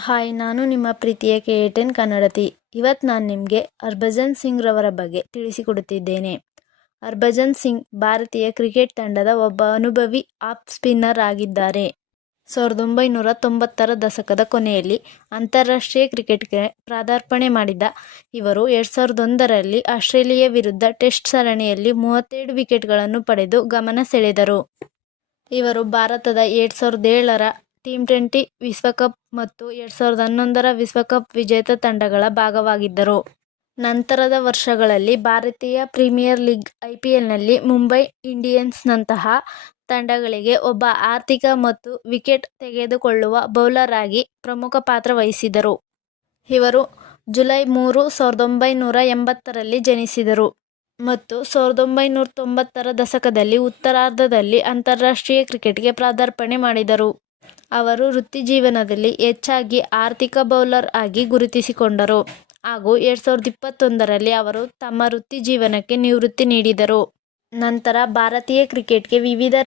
Hi, ನಾನು ನಿಮ್ಮ ಪ್ರೀತಿಯ KA10 ಕನ್ನಡತಿ. ಇವತ್ತು ನಾನು ನಿಮಗೆ ಹರ್ಭಜನ್ ಸಿಂಗ್ ರವರ ಬಗ್ಗೆ ತಿಳಿಸಿಕೊಡುತ್ತಿದ್ದೇನೆ. ಹರ್ಭಜನ್ ಸಿಂಗ್ ಭಾರತೀಯ ಕ್ರಿಕೆಟ್ ತಂಡದ ಒಬ್ಬ ಅನುಭವಿ ಆಫ್ ಸ್ಪಿನ್ನರ್ ಆಗಿದ್ದಾರೆ. 1990ರ ದಶಕದ ಕೊನೆಯಲ್ಲಿ ಅಂತಾರಾಷ್ಟ್ರೀಯ ಕ್ರಿಕೆಟ್ಗೆ ಪದಾರ್ಪಣೆ ಮಾಡಿದ ಇವರು 2001ರಲ್ಲಿ ಆಸ್ಟ್ರೇಲಿಯಾ ವಿರುದ್ಧ ಟೆಸ್ಟ್ ಸರಣಿಯಲ್ಲಿ 37 ವಿಕೆಟ್ಗಳನ್ನು ಪಡೆದು ಗಮನ ಸೆಳೆದರು. ಇವರು ಭಾರತದ 2007ರ T20 ವಿಶ್ವಕಪ್ ಮತ್ತು 2011ರ ವಿಶ್ವಕಪ್ ವಿಜೇತ ತಂಡಗಳ ಭಾಗವಾಗಿದ್ದರು. ನಂತರದ ವರ್ಷಗಳಲ್ಲಿ ಭಾರತೀಯ ಪ್ರೀಮಿಯರ್ ಲೀಗ್ IPLನಲ್ಲಿ ಮುಂಬೈ ಇಂಡಿಯನ್ಸ್ನಂತಹ ತಂಡಗಳಿಗೆ ಒಬ್ಬ ಆರ್ಥಿಕ ಮತ್ತು ವಿಕೆಟ್ ತೆಗೆದುಕೊಳ್ಳುವ ಬೌಲರ್ ಆಗಿ ಪ್ರಮುಖ ಪಾತ್ರ ವಹಿಸಿದರು. ಇವರು ಜುಲೈ 3, 1980ರಲ್ಲಿ ಜನಿಸಿದರು ಮತ್ತು 1990ರ ದಶಕದ ಉತ್ತರಾರ್ಧದಲ್ಲಿ ಅಂತಾರಾಷ್ಟ್ರೀಯ ಕ್ರಿಕೆಟ್ಗೆ ಪದಾರ್ಪಣೆ ಮಾಡಿದರು. ಅವರು ವೃತ್ತಿಜೀವನದಲ್ಲಿ ಹೆಚ್ಚಾಗಿ ಆರ್ಥಿಕ ಬೌಲರ್ ಆಗಿ ಗುರುತಿಸಿಕೊಂಡರು ಹಾಗೂ 2021ರಲ್ಲಿ ಅವರು ತಮ್ಮ ವೃತ್ತಿಜೀವನಕ್ಕೆ ನಿವೃತ್ತಿ ನೀಡಿದರು. ನಂತರ ಭಾರತೀಯ ಕ್ರಿಕೆಟ್ಗೆ ವಿವಿಧ